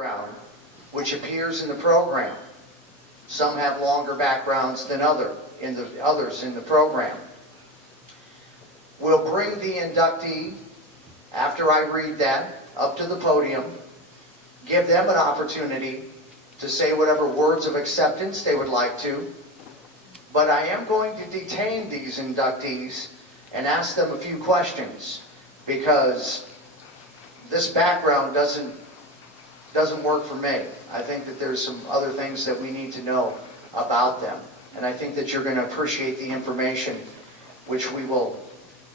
background which appears in the program. Some have longer backgrounds than others in the program. We'll bring the inductee, after I read that, up to the podium, give them an opportunity to say whatever words of acceptance they would like to. But I am going to detain these inductees and ask them a few questions, because this background doesn't work for me. I think that there's some other things that we need to know about them. And I think that you're going to appreciate the information which we will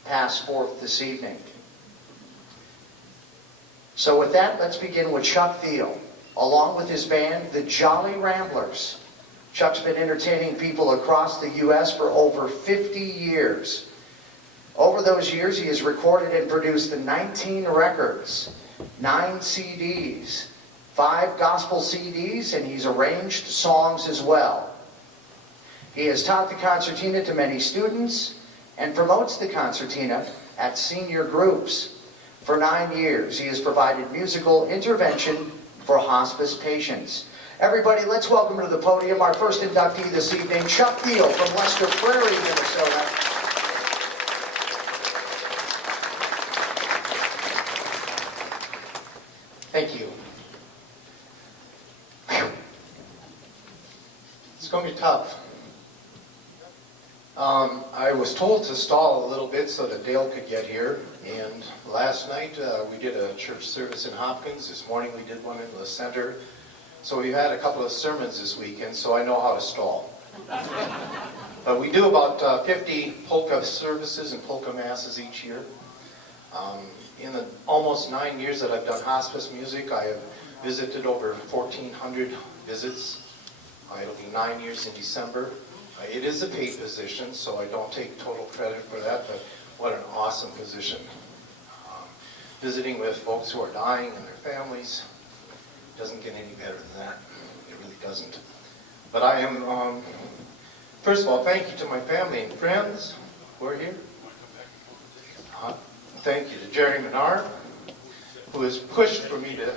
pass forth this evening. So with that, let's begin with Chuck Thiel, along with his band, the Jolly Ramblers. Chuck's been entertaining people across the U.S. for over 50 years. Over those years, he has recorded and produced 19 records, 9 CDs, 5 gospel CDs, and he's arranged songs as well. He has taught the concertina to many students and promotes the concertina at senior groups. For 9 years, he has provided musical intervention for hospice patients. Everybody, let's welcome to the podium our first inductee this evening, Chuck Thiel from Leicester, Prairie, Minnesota. Thank you. It's going to be tough. I was told to stall a little bit so that Dale could get here, and last night we did a church service in Hopkins. This morning we did one in the center. So we've had a couple of sermons this weekend, so I know how to stall. But we do about 50 polka services and polka masses each year. In the almost 9 years that I've done hospice music, I have visited over 1,400 visits. It'll be 9 years in December. It is a paid position, so I don't take total credit for that, but what an awesome position. Visiting with folks who are dying and their families doesn't get any better than that. It really doesn't. But I am, first of all, thank you to my family and friends who are here. Thank you to Jerry Menard, who has pushed for me to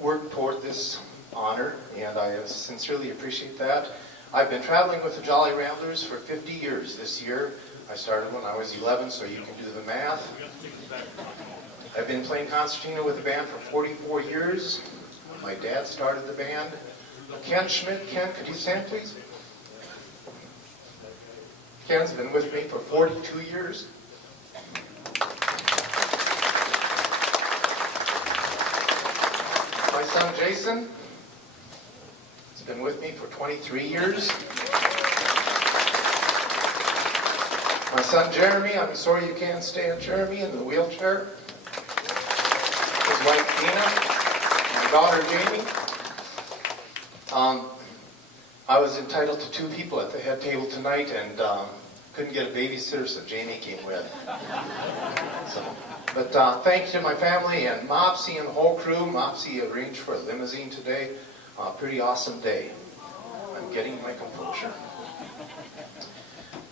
work toward this honor, and I sincerely appreciate that. I've been traveling with the Jolly Ramblers for 50 years this year. I started when I was 11, so you can do the math. I've been playing concertina with the band for 44 years. My dad started the band. Ken Schmidt, Ken, could you stand, please? Ken's been with me for 42 years. My son Jason has been with me for 23 years. My son Jeremy, I'm sorry you can't stand Jeremy in the wheelchair. His wife Dina, my daughter Jamie. I was entitled to 2 people at the head table tonight and couldn't get a babysitter, so Jamie came with. But thank you to my family and Mopsy and the whole crew. Mopsy arranged for a limousine today. Pretty awesome day. I'm getting my composure.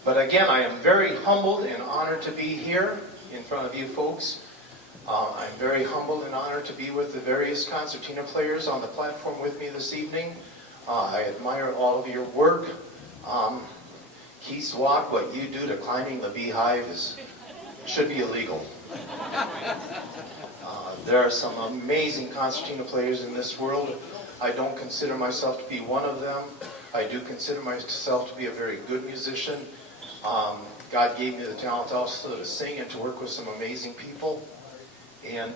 But again, I am very humbled and honored to be here in front of you folks. I'm very humbled and honored to be with the various concertina players on the platform with me this evening. I admire all of your work. Keith's walk, what you do to climbing the beehive should be illegal. There are some amazing concertina players in this world. I don't consider myself to be one of them. I do consider myself to be a very good musician. God gave me the talent also to sing and to work with some amazing people. And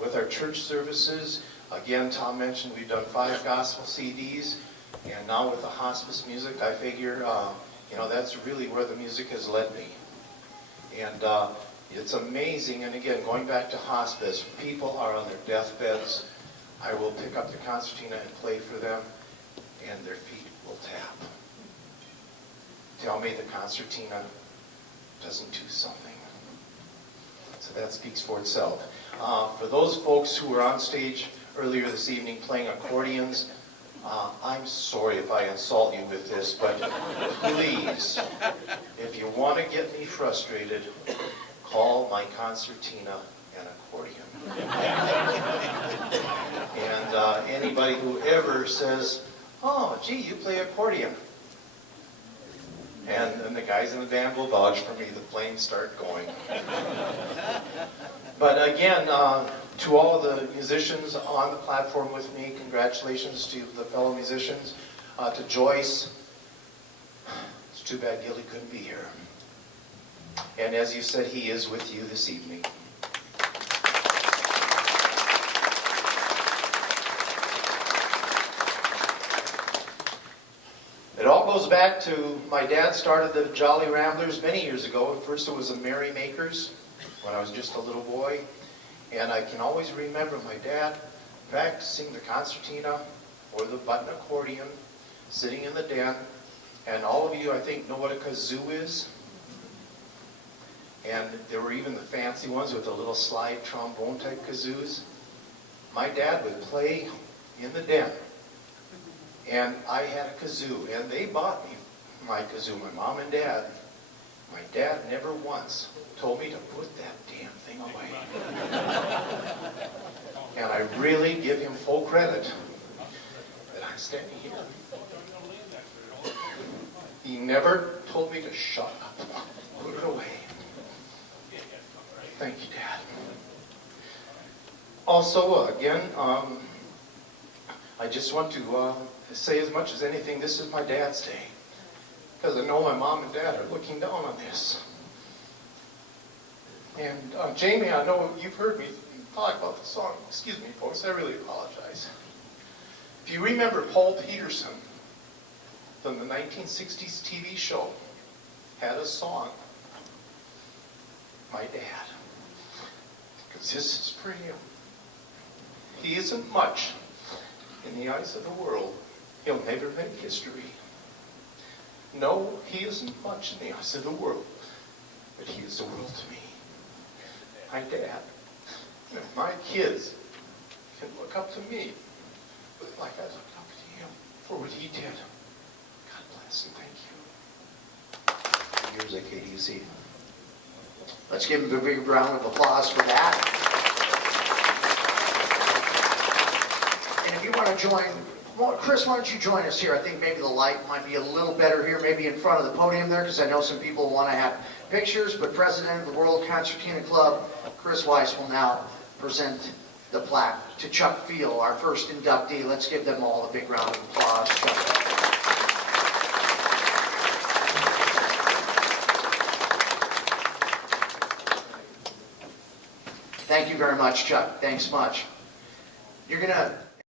with our church services, again, Tom mentioned we've done 5 gospel CDs. And now with the hospice music, I figure, that's really where the music has led me. And it's amazing. And again, going back to hospice, people are on their deathbeds. I will pick up the concertina and play for them, and their feet will tap. Tell me the concertina doesn't do something. So that speaks for itself. For those folks who were on stage earlier this evening playing accordions, I'm sorry if I insult you with this, but please, if you want to get me frustrated, call my concertina an accordion. And anybody who ever says, oh, gee, you play accordion. And the guys in the band will vouch for me, the flames start going. But again, to all of the musicians on the platform with me, congratulations to the fellow musicians. To Joyce, it's too bad Gilly couldn't be here. And as you said, he is with you this evening. It all goes back to my dad started the Jolly Ramblers many years ago. First it was the Merry Makers when I was just a little boy. And I can always remember my dad practicing the concertina or the button accordion, sitting in the den. And all of you, I think, know what a kazoo is. And there were even the fancy ones with the little slide trombone type kazoos. My dad would play in the den. And I had a kazoo, and they bought me my kazoo, my mom and dad. My dad never once told me to put that damn thing away. And I really give him full credit that I'm standing here. He never told me to shut up, put it away. Thank you, Dad. Also, again, I just want to say as much as anything, this is my dad's day. Because I know my mom and dad are looking down on this. And Jamie, I know you've heard me talk about the song. Excuse me, folks, I really apologize. If you remember Paul Peterson from the 1960s TV show, had a song, My Dad. Because this is for him. He isn't much in the eyes of the world. He'll never make history. No, he isn't much in the eyes of the world, but he is the world to me. My dad. And if my kids can look up to me like I looked up to him for what he did, God bless and thank you. Here's a KDC. Let's give him a big round of applause for that. And if you want to join, well, Chris, why don't you join us here? I think maybe the light might be a little better here, maybe in front of the podium there, because I know some people want to have pictures, but President of the World Concertina Club, Chris Weiss, will now present the plaque to Chuck Thiel, our first inductee. Let's give them all a big round of applause. Chuck. Thank you very much, Chuck. Thanks much. You're going to